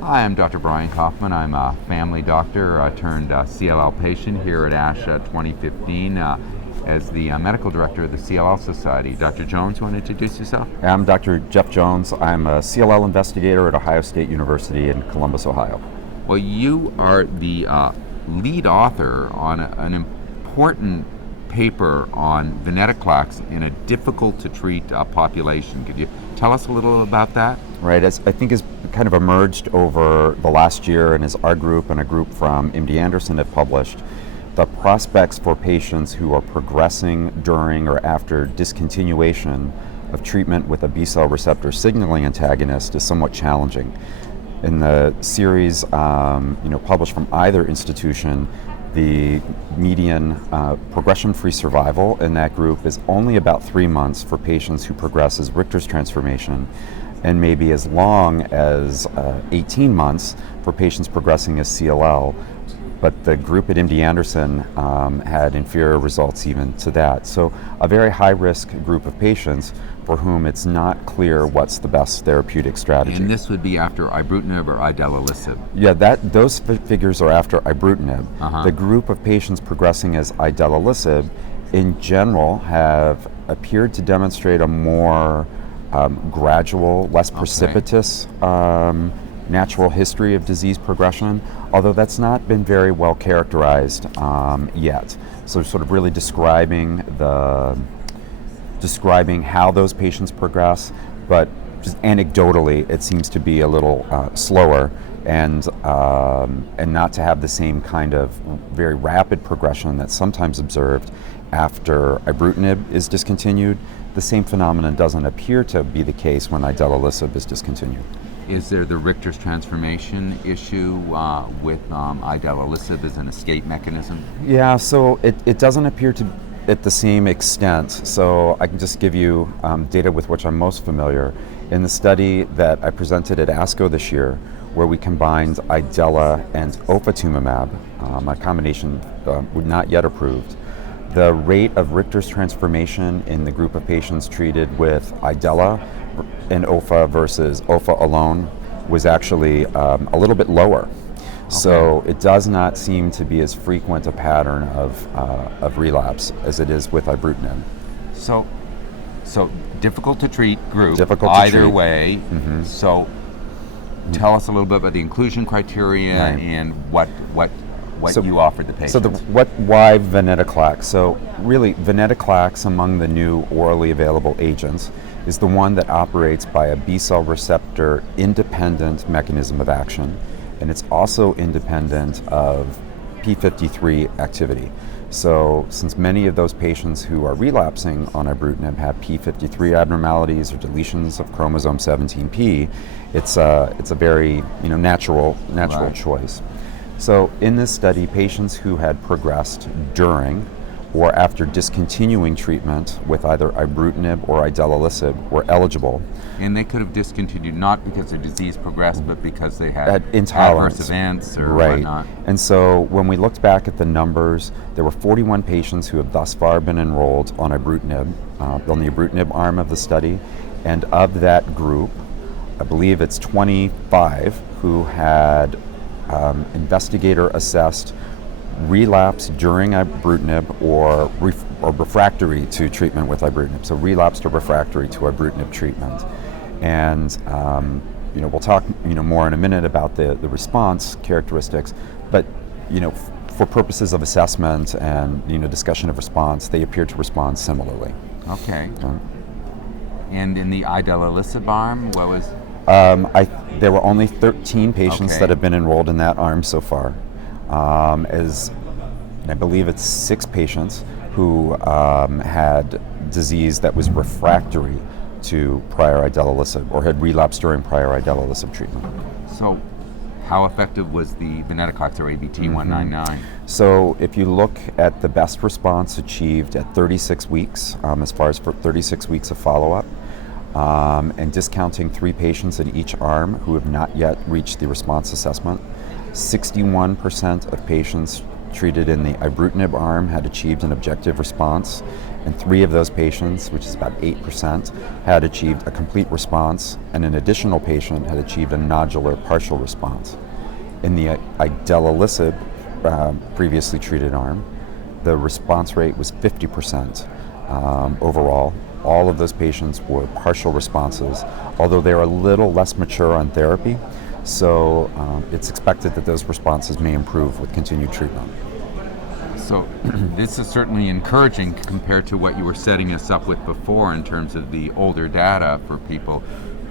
Hi, I'm Dr. Brian Kaufman. I'm a family doctor turned CLL patient here at ASH 2015 as the medical director of the CLL Society. Dr. Jones, you want to introduce yourself? I'm Dr. Jeff Jones. I'm a CLL investigator at Ohio State University in Columbus, Ohio. Well, you are the lead author on an important paper on venetoclax in a difficult to treat population. Could you tell us a little about that? Right, as I think has kind of emerged over the last year, and as our group and a group from MD Anderson have published, the prospects for patients who are progressing during or after discontinuation of treatment with a B-cell receptor signaling antagonist is somewhat challenging. In the series published from either institution, the median progression-free survival in that group is only about 3 months for patients who progress as Richter's transformation, and maybe as long as 18 months for patients progressing as CLL. But the group at MD Anderson had inferior results even to that. So a very high-risk group of patients for whom it's not clear what's the best therapeutic strategy. And this would be after ibrutinib or idelalisib? Yeah, those figures are after ibrutinib. The group of patients progressing as idelalisib in general have appeared to demonstrate a more gradual, less precipitous natural history of disease progression, although that's not been very well characterized yet. So sort of really describing how those patients progress, but just anecdotally it seems to be a little slower and not to have the same kind of very rapid progression that's sometimes observed after ibrutinib is discontinued. The same phenomenon doesn't appear to be the case when idelalisib is discontinued. Is there the Richter's transformation issue with idelalisib as an escape mechanism? Yeah, so it doesn't appear to at the same extent. So I can just give you data with which I'm most familiar. In the study that I presented at ASCO this year, where we combined idela and ofatumumab, a combination not yet approved, the rate of Richter's transformation in the group of patients treated with idela and OFA versus OFA alone was actually a little bit lower. Okay. So it does not seem to be as frequent a pattern of relapse as it is with ibrutinib. So difficult to treat group, difficult to either treat. way. Mm-hmm. So tell us a little bit about the inclusion criteria and what you offered the patients. So why venetoclax? So really, venetoclax among the new orally available agents is the one that operates by a B-cell receptor independent mechanism of action, and it's also independent of p53 activity. So since many of those patients who are relapsing on ibrutinib have p53 abnormalities or deletions of chromosome 17p, it's a very natural right. choice. So in this study, patients who had progressed during or after discontinuing treatment with either ibrutinib or idelalisib were eligible. And they could have discontinued not because their disease progressed, but because they had intolerance, adverse events or right. whatnot. And so when we looked back at the numbers, there were 41 patients who have thus far been enrolled on ibrutinib, on the ibrutinib arm of the study. And of that group, I believe it's 25 who had investigator-assessed relapse during ibrutinib or refractory to treatment with ibrutinib. So relapsed or refractory to ibrutinib treatment. And we'll talk more in a minute about the response characteristics, but for purposes of assessment and discussion of response, they appear to respond similarly. Okay. And in the idelalisib arm, what was? There were only 13 patients that have been enrolled in that arm so far. As I believe it's 6 patients who had disease that was refractory to prior idelalisib or had relapsed during prior idelalisib treatment. So how effective was the venetoclax or ABT-199? So if you look at the best response achieved at 36 weeks, as far as for 36 weeks of follow-up, and discounting 3 patients in each arm who have not yet reached the response assessment, 61% of patients treated in the ibrutinib arm had achieved an objective response, and 3 of those patients, which is about 8%, had achieved a complete response, and an additional patient had achieved a nodular partial response. In the idelalisib previously treated arm, the response rate was 50% overall. All of those patients were partial responses, although they are a little less mature on therapy, so it's expected that those responses may improve with continued treatment. So this is certainly encouraging compared to what you were setting us up with before in terms of the older data for people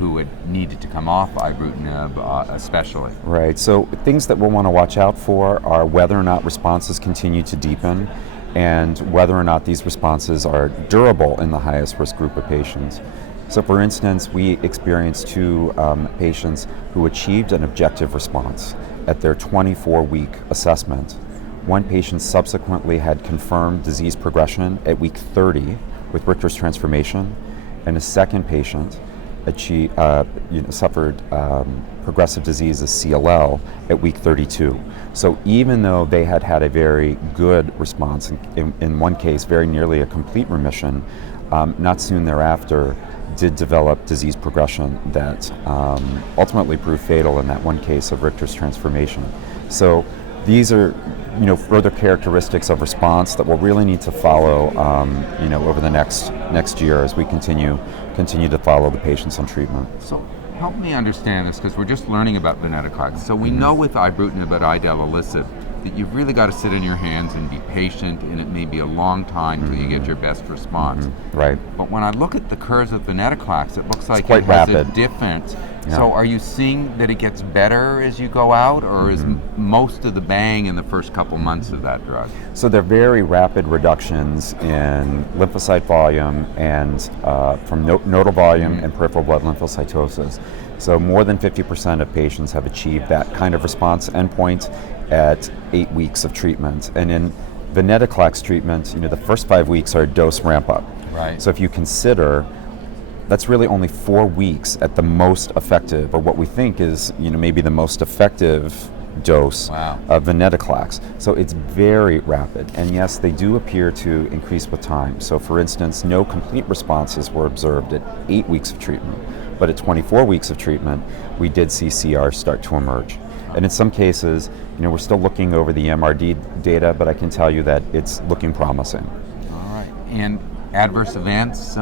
who had needed to come off ibrutinib especially. Right, so things that we'll want to watch out for are whether or not responses continue to deepen and whether or not these responses are durable in the highest risk group of patients. So for instance, we experienced 2 patients who achieved an objective response at their 24-week assessment. One patient subsequently had confirmed disease progression at week 30 with Richter's transformation, and a second patient suffered progressive disease as CLL at week 32. So even though they had had a very good response, in one case very nearly a complete remission, not soon thereafter did develop disease progression that ultimately proved fatal in that one case of Richter's transformation. So these are further characteristics of response that we'll really need to follow over the next year as we continue to follow the patients on treatment. So help me understand this, because we're just learning about venetoclax. So we know with ibrutinib and idelalisib that you've really got to sit in your hands and be patient, and it may be a long time until you get your best response. Right. But when I look at the curves of venetoclax, it looks like quite it has rapid. a difference. Yeah. So are you seeing that it gets better as you go out, or is most of the bang in the first couple months of that drug? So they're very rapid reductions in lymphocyte volume and from nodal volume and peripheral blood lymphocytosis. So more than 50% of patients have achieved that kind of response endpoint at 8 weeks of treatment. And in venetoclax treatment, the first 5 weeks are a dose ramp up. Right. So if you consider that's really only 4 weeks at the most effective, or what we think is maybe the most effective dose of venetoclax. So it's very rapid, and yes, they do appear to increase with time. So for instance, no complete responses were observed at 8 weeks of treatment, but at 24 weeks of treatment, we did see CRs start to emerge. And in some cases, we're still looking over the MRD data, but I can tell you that it's looking promising. All right. And adverse events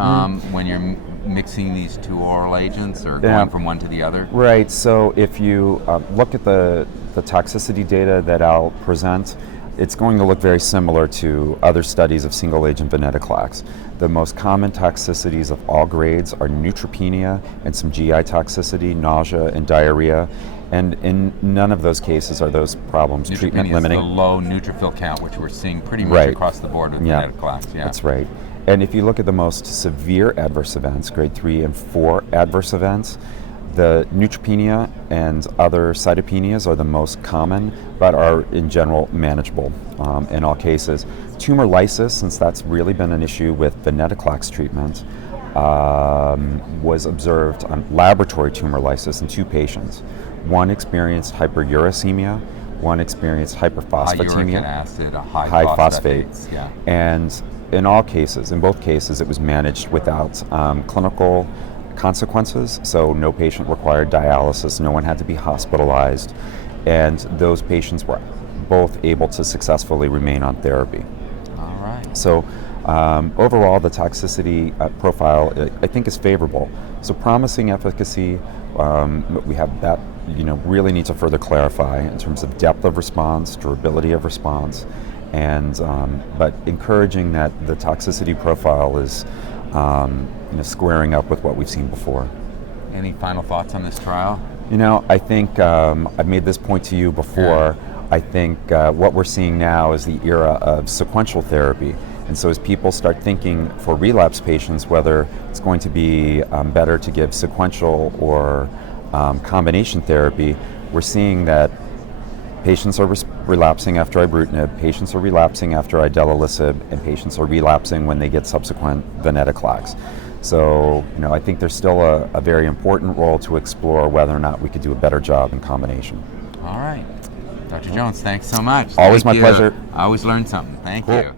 when you're mixing these 2 oral agents, or going from one to the other? Right, so if you look at the toxicity data that I'll present, it's going to look very similar to other studies of single agent venetoclax. The most common toxicities of all grades are neutropenia and some GI toxicity, nausea and diarrhea. And in none of those cases are those problems treatment limiting. Is the low neutrophil count, which we're seeing pretty much across the board with venetoclax. Yeah, that's right. And if you look at the most severe adverse events, grade 3 and 4 adverse events, the neutropenia and other cytopenias are the most common, but are in general manageable in all cases. Tumor lysis, since that's really been an issue with venetoclax treatment, was observed on laboratory tumor lysis in 2 patients. One experienced hyperuricemia, one experienced hyperphosphatemia. High uric acid, high phosphate. Yeah. And in both cases, it was managed without clinical consequences. So no patient required dialysis, no one had to be hospitalized, and those patients were both able to successfully remain on therapy. All right. So overall, the toxicity profile, I think, is favorable. So promising efficacy. We have that, really need to further clarify in terms of depth of response, durability of response, and but encouraging that the toxicity profile is squaring up with what we've seen before. Any final thoughts on this trial? I think I've made this point to you before. I think what we're seeing now is the era of sequential therapy. And so as people start thinking for relapse patients whether it's going to be better to give sequential or combination therapy, we're seeing that patients are relapsing after ibrutinib, patients are relapsing after idelalisib, and patients are relapsing when they get subsequent venetoclax. So, I think there's still a very important role to explore whether or not we could do a better job in combination. All right. Dr. Jones, thanks so much. Always Thank my you. pleasure. I always learn something. Thank you.